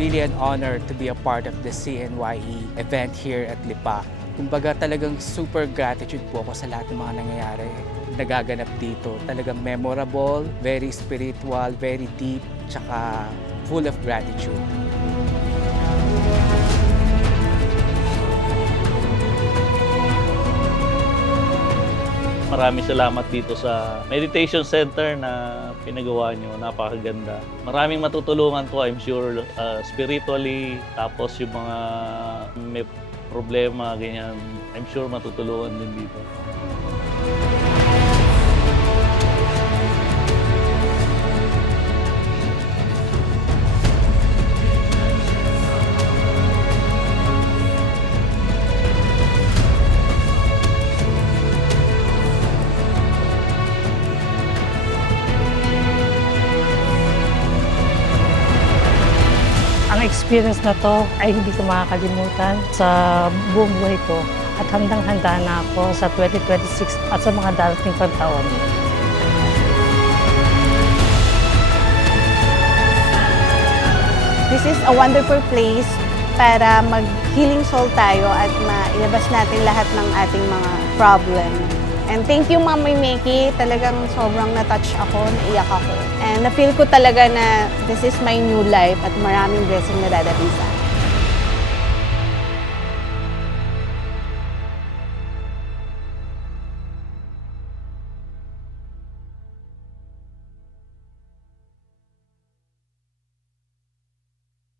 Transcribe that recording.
really an honor to be a part of the CNYE event here at Lipa. Kumbaga talagang super gratitude po ako sa lahat ng mga nangyayari, nagaganap dito. Talagang memorable, very spiritual, very deep, tsaka full of gratitude. Maraming salamat dito sa meditation center na pinagawa nyo. Napakaganda. Maraming matutulungan to, I'm sure, spiritually. Tapos yung mga may problema, ganyan, I'm sure matutulungan din dito. Ang experience na to ay hindi ko makakalimutan sa buong buhay ko at handang-handa na ako sa 2026 at sa mga darating pang taon. This is a wonderful place para mag-healing soul tayo at mailabas natin lahat ng ating mga problem. And thank you, Mami Mickey. Talagang sobrang na-touch ako, naiyak ako. And na-feel ko talaga na this is my new life at maraming blessing na dadating sa akin.